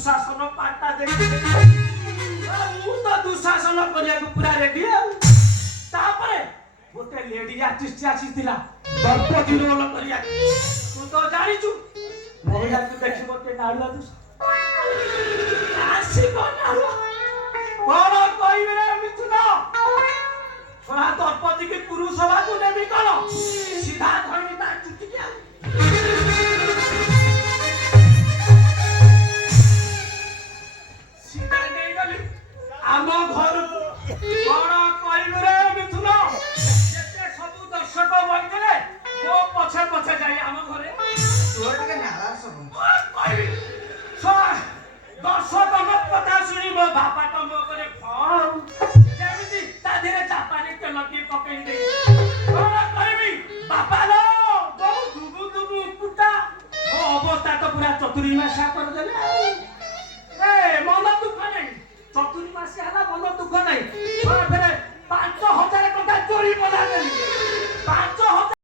दुशासन पाटा देखि मु तो दुशासन करिया पूरा रेडी तापरे गोटे लेडी आर्टिस्ट आसीथिला दंपति रोल करिया तू तो जानि छु महिला तू देखि गोटे नाळुआ दुस आसी को नाळुआ कोन कहिबे रे मिथुन छोरा दंपति के पुरुष सभा को नेबी कोन सीधा धरनी ता चुटी के सीधा नहीं गली आम घर कोन कहिबे रे मिथुन जेते सब दर्शक बइतले वो पछे पछे जाई आम घरे तोर के नाला सब कहिबे छोरा दर्शक मत पता सुनी मो बापा तो मो करे फोन जेमिति ता धीरे चापानी के लगी पकई दे कोन कहिबी बापा लो बहु दुबु दुबु कुटा ओ अवस्था तो पूरा चतुरी मासा